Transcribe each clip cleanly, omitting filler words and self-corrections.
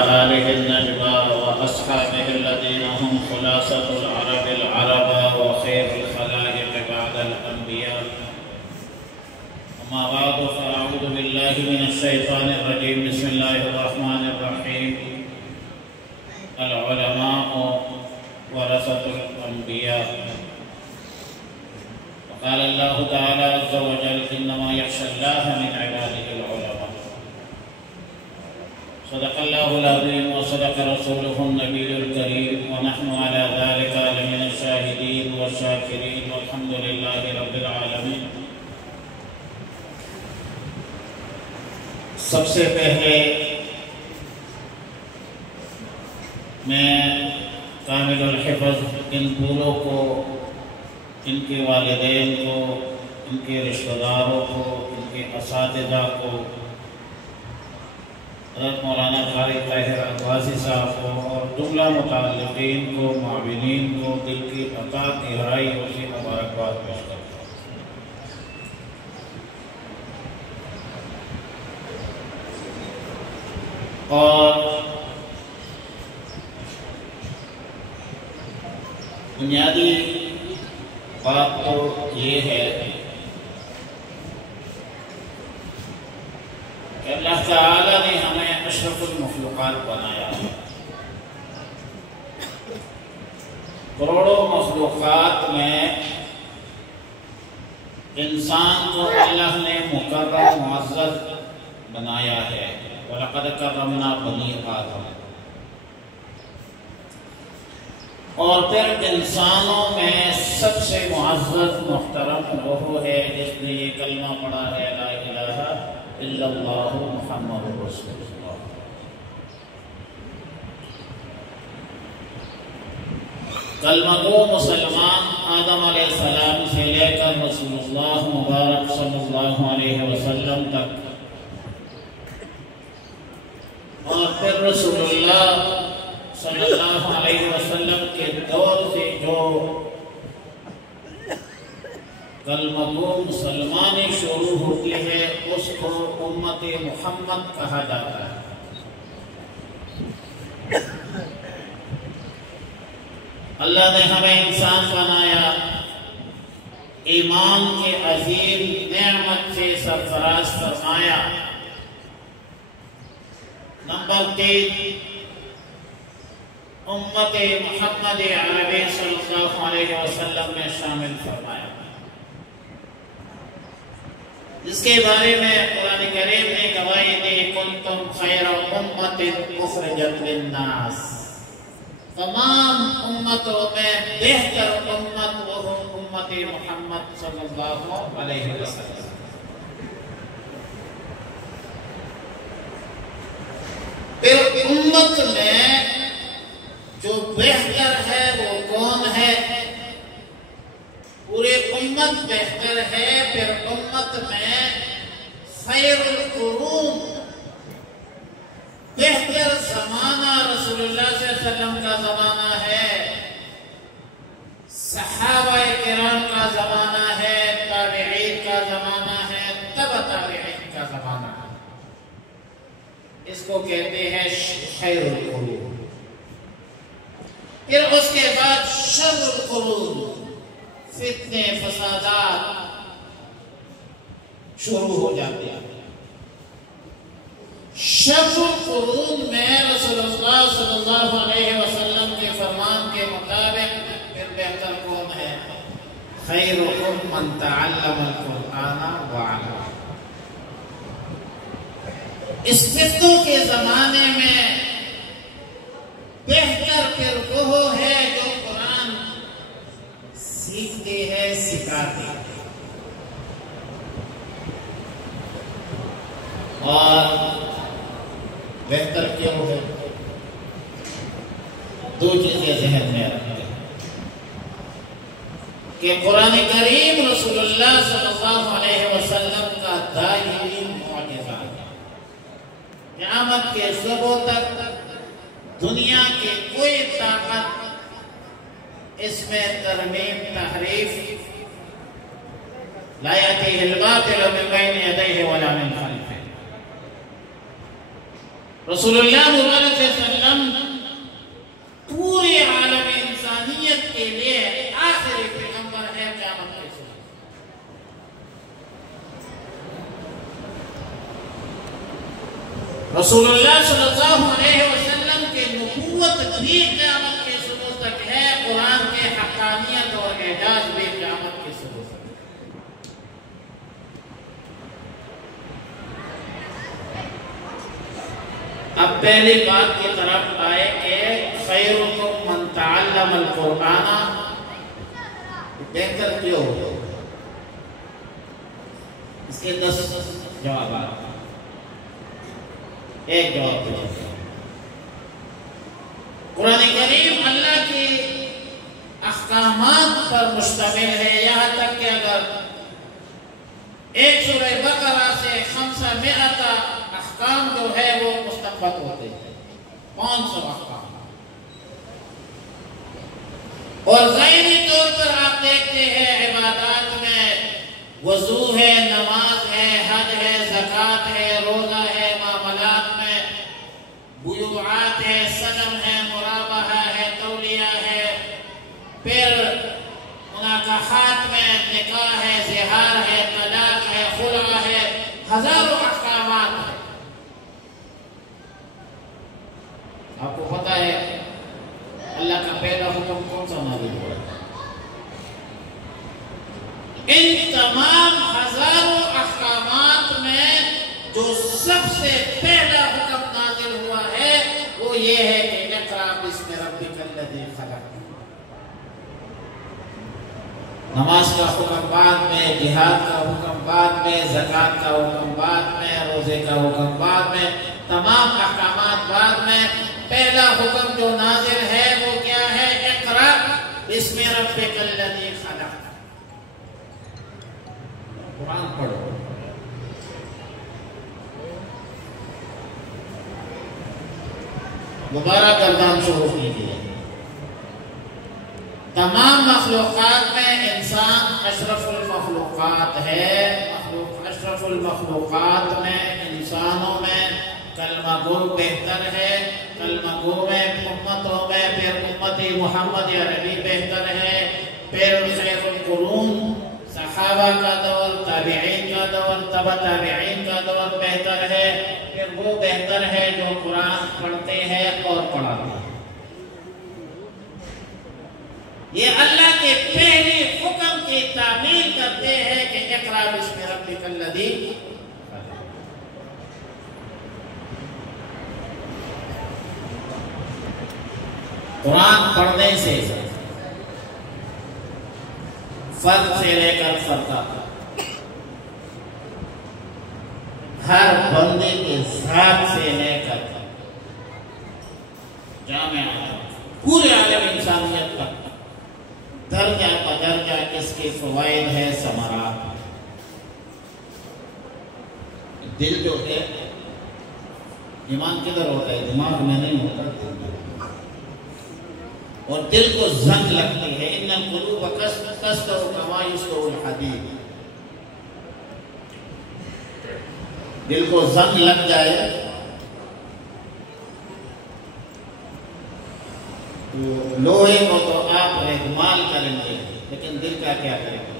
آله النجوى وأصحابه الذين هم خلاصة العرب وخير الخلائق بعد الأنبياء. أما بعد فأعوذ بالله من الشيطان الرجيم. بسم الله الرحمن الرحيم. العلماء ورثة الأنبياء. وقال الله تعالى عز وجل: إنما يخشى الله من عباده العلماء. صدق الله العظيم وصدق رسوله النبي الكريم، ونحن على ذلك لمن الشاهدين والشاكرين، والحمد لله رب العالمين. سب سے پہلے میں کامل الحفظ ان پوروں کو، ان کے والدین کو، ان کے رشتہ داروں کو، ان کے اساتذہ کو، حضرت مولانا طارق طاہر عباسی صاحب کو اور جملہ متعلقین کو، معاونین کو دل کی عطا گہرائیوں سے مبارکباد پیش کرتا ہوں. اور بنیادی بات تو یہ ہے کہ اللہ تعالی نے ہمیں اشرف المخلوقات بنایا. کروڑوں مخلوقات میں انسان کو اللہ نے مکرم معزز بنایا ہے. وَلَقَدْ كَرَّمْنَا بَنِي آدَمَ. اور پھر انسانوں میں سب سے معزز محترم وہ ہے جس نے یہ کلمہ پڑھا ہے: لا الہ الا اللہ محمد رسول اللہ. کلمہ گو مسلمان آدم علیہ السلام سے لے کر رسول اللہ مبارک صلی اللہ علیہ وسلم تک، اور پھر رسول اللہ صلی اللہ علیہ وسلم کے دور سے جو کلمہ گو مسلمانی شروع ہوتی ہے اس کو امت محمد کہا جاتا ہے. اللہ نے ہمیں انسان بنایا، ایمان کے عظیم نعمت سے سرفراز فرمایا. نمبر 3، امت محمد عربی صلی اللہ علیہ وسلم میں شامل فرمایا، جس کے بارے میں قرآن کریم نے گواہی دی: کنتم خیر امت اخرجت للناس. تمام امتوں میں بہتر امت وہ امت محمد صلی اللہ علیہ وسلم. پھر امت میں جو بہتر ہے وہ کون ہے؟ پورے امت بہتر ہے. پھر امت میں خیر القرون، بہتر زمانہ رسول اللہ صلی اللہ علیہ وسلم کا زمانہ ہے، صحابہ کرام کا زمانہ ہے، تابعین کا زمانہ ہے، تبع تابعین کا زمانہ ہے. اس کو کہتے ہیں خیر القرون. پھر اس کے بعد شر القرون، فتنے فسادات شروع ہو جاتے ہیں. شر القرون میں رسول اللہ صلی اللہ علیہ وسلم کے فرمان کے مطابق پھر بہتر کون ہے؟ خیرکم من تعلم القرآن وعلمہ. اس فتنوں کے زمانے میں بہتر پھر وہ ہے جو قرآن سیکھتے ہیں، سکھاتے ہیں. اور بہتر کیوں ہے؟ دو چیزیں ذہن میں رکھیں کہ قرآن کریم رسول اللہ صلی اللہ علیہ وسلم کا دائمی معجزہ ہے. قیامت کے صبح تک دنیا کی کوئی طاقت اس میں ترمیم تحریف لا یأتیہ الباطل من بین یدیہ ولا من خلفہ. رسول اللہ مبارک صلی اللہ علیہ وسلم پورے عالم انسانیت کے لیے آخری پیغمبر ہے قیامت کے صبح۔ رسول اللہ صلی اللہ علیہ وسلم کے نبوت بھی قیامت کے صبح تک ہے، قرآن کے حقانیت اور اعجاز بھی قیامت کے صبح تک۔ اب پہلی بات کی طرف آئے کہ خیرکم من تعلم القرآن، بہتر کیوں ہو؟ اس کے 10 جوابات۔ ایک جواب پوچھیں، قرآن کریم اللہ کی احکامات پر مشتمل ہے، یہاں تک کہ اگر ایک سورہ بقرہ سے 500 احکام جو ہے وہ مستنبط ہوتے ہیں، 500 احکام۔ اور ظاہری طور پر آپ دیکھتے ہیں عبادات میں وضو ہے، نماز ہے، حج ہے، زکوٰۃ ہے، روزہ ہے، معاملات میں بیوعات ہے، سلم ہے، مرابحہ ہے، تولیہ ہے، پھر مناکحات میں نکاح ہے، زہار ہے، طلاق ہے، خلع ہے، ہزاروں احکامات ہیں۔ آپ کو پتہ ہے اللہ کا پہلا حکم کون سا نازل ہوا ہے؟ ان تمام ہزاروں احکامات میں جو سب سے پہلا حکم نازل ہوا ہے وہ یہ ہے کہ اقرأ باسم ربک الذی خلق۔ نماز کا حکم بعد میں، جہاد کا حکم بعد میں، زکوٰۃ کا حکم بعد میں، روزے کا حکم بعد میں، تمام احکامات بعد میں۔ پہلا حکم جو نازل ہے وہ کیا ہے؟ اقرأ باسم ربک الذی خلق، قرآن پڑھو۔ دوبارہ گردان شروع کیجیے۔ تمام مخلوقات میں انسان اشرف المخلوقات ہے، اشرف المخلوقات میں انسانوں میں کلمہ گو بہتر ہے، کلمہ گو میں امتوں میں پھر امتی محمد عربی بہتر ہے، پھر خیر القرون صحابہ کا دور، تابعین کا دور، تبع تابعین کا دور بہتر ہے، پھر وہ بہتر ہے جو قرآن پڑھتے ہیں اور پڑھاتے ہیں۔ یہ اللہ کے پہلے حکم کی تعمیل کرتے ہیں کہ اقرأ باسم ربک الذی۔ قرآن پڑھنے سے فرد سے لے کر فردا ہر بندے کے ذات سے لے کر جامع پورے عالم انسانیت تک درجہ بدرجہ اس کے فوائد ہے، ثمرات۔ دل جو ہے، ایمان کدھر ہوتا ہے؟ دماغ میں نہیں ہوتا، دل میں۔ اور دل کو زنگ لگتی ہے، ان القلوب تستو کما یستوی الحدید۔ دل کو زنگ لگ جائے تو لوہے کو تو آپ رہمال کریں گے، لیکن دل کا کیا کریں گے؟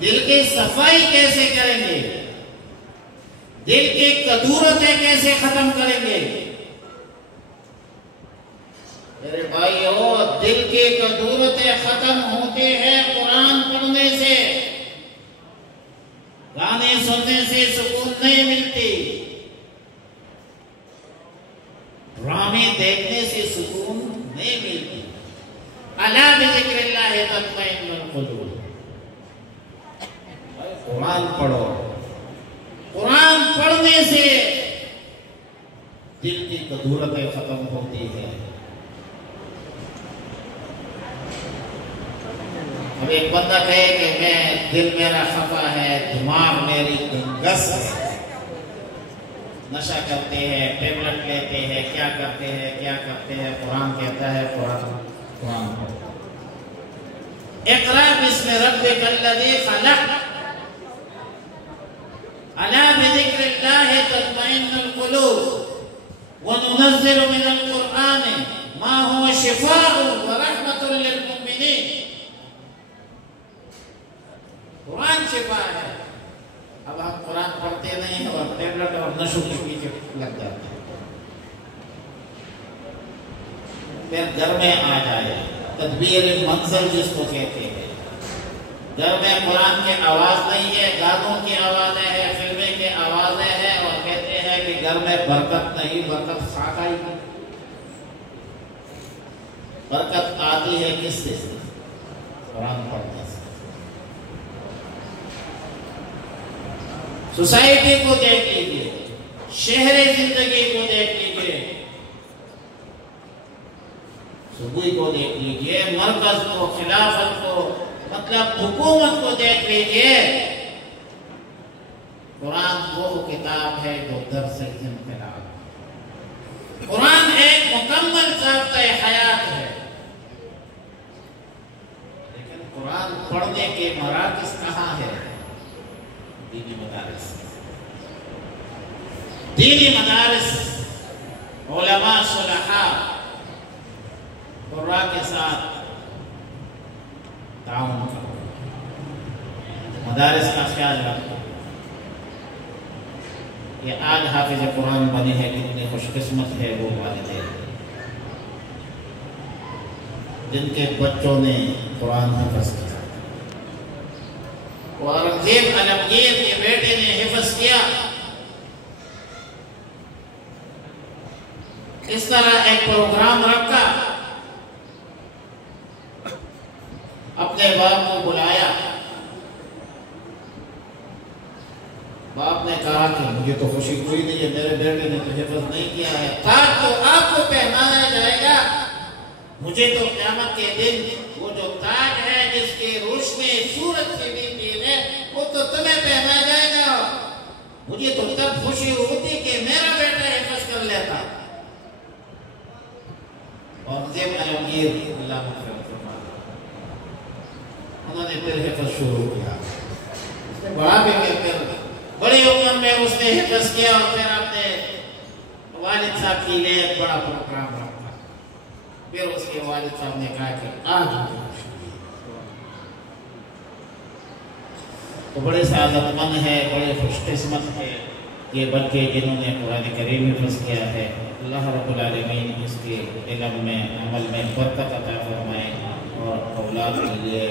دل کی صفائی کیسے کریں گے؟ دل کی کدورتیں کیسے ختم کریں گے؟ میرے بھائیو، دل کی کدورتیں ختم ہوتے ہیں قرآن پڑھنے سے۔ گانے سننے سے سکون نہیں ملتی، ڈرامے دیکھنے سے سکون نہیں ملتی۔ الا بذکر اللہ تطمئن القلوب۔ قرآن پڑھو، قرآن پڑھنے سے دل کی کدورتیں ختم ہوتی ہیں۔ اب ایک بندہ کہے کہ میں دل میرا خفا ہے، دماغ میری گنگس ہے، نشہ کرتے ہیں، ٹیبلٹ لیتے ہیں، کیا کرتے ہیں، قرآن کہتا ہے قرآن اقرأ باسم ربک الذی خلق۔ الا بذکر اللہ تطمئن القلوب وننزل من القرآن ما هو شفاء ورحمۃ للمؤمنین. قرآن شفا ہے. اب ہم قرآن پڑھتے نہیں ہیں اور ٹیبلٹ اور نشو کے پیچھے لگ جاتے ہیں. پھر گھر میں آ جائے تدبیر منزل جس کو کہتے ہیں. گھر میں قرآن کی آواز نہیں ہے، گانوں کی آوازیں ہیں، فلمیں کی آوازیں ہیں، اور کہتے ہیں کہ گھر میں برکت نہیں، برکت خاک آئی. برکت آتی ہے کس سے؟ قرآن پڑھنے سے. سوسائٹی کو دیکھ لیجیے، شہری زندگی کو دیکھ لیجیے، صوبے کو دیکھ لیجیے، مرکز کو، خلافت کو، مطلب حکومت کو دیکھ لیجیے. قرآن وہ کتاب ہے جو درس انقلاب. قرآن ایک مکمل ضابطۂ حیات ہے. لیکن قرآن پڑھنے کے مراکز کہاں ہے؟ دینی مدارس. دینی مدارس، علماء صلحاء قراء کے ساتھ تعاون کرو، مدارس کا خیال رکھو. یہ آج حافظ قرآن بنے ہیں، کتنی خوش قسمت ہے وہ والدین جن کے بچوں نے قرآن حفظ کیا. اورنگزیب عالمگیر کے بیٹے نے حفظ کیا. اس طرح ایک پروگرام رکھا، اپنے باپ کو بلایا. باپ نے کہا کہ مجھے تو خوشی کوئی نہیں ہے، میرے بیٹے نے تو حفظ نہیں کیا ہے. تاج تو آپ کو پہنایا جائے گا، مجھے تو قیامت کے دن وہ جو تاج ہے جس کی روشنی سورج سے بھی تیز ہے وہ تو تمہیں پہنایا جائے گا. مجھے تو تب خوشی ہوتی کہ میرا بیٹا حفظ کر لیتا. اور زیب عالمگیر اللہ مغفرت فرمائے، انہوں نے پھر حفظ شروع کیا. اس نے بڑا بھی پھر بڑی عمر میں اس نے حفظ کیا، اور پھر اپنے والد صاحب کے لیے ایک بڑا پروگرام رکھا. پھر اس کے والد صاحب نے کہا کہ آج تو بڑے سعادت مند ہے، بڑے خوش قسمت ہے یہ بچے جنہوں نے قرآن کریم حفظ کیا ہے. اللہ رب العالمین اس کے علم میں، عمل میں برکت عطا فرمائے، اور اولاد کے لیے،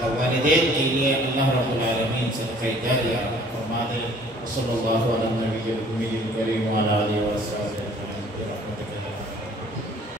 والدین کے لیے اللہ رب العالمین صدقہ جاریہ فرما دے. صلی اللہ علیہ وسلم.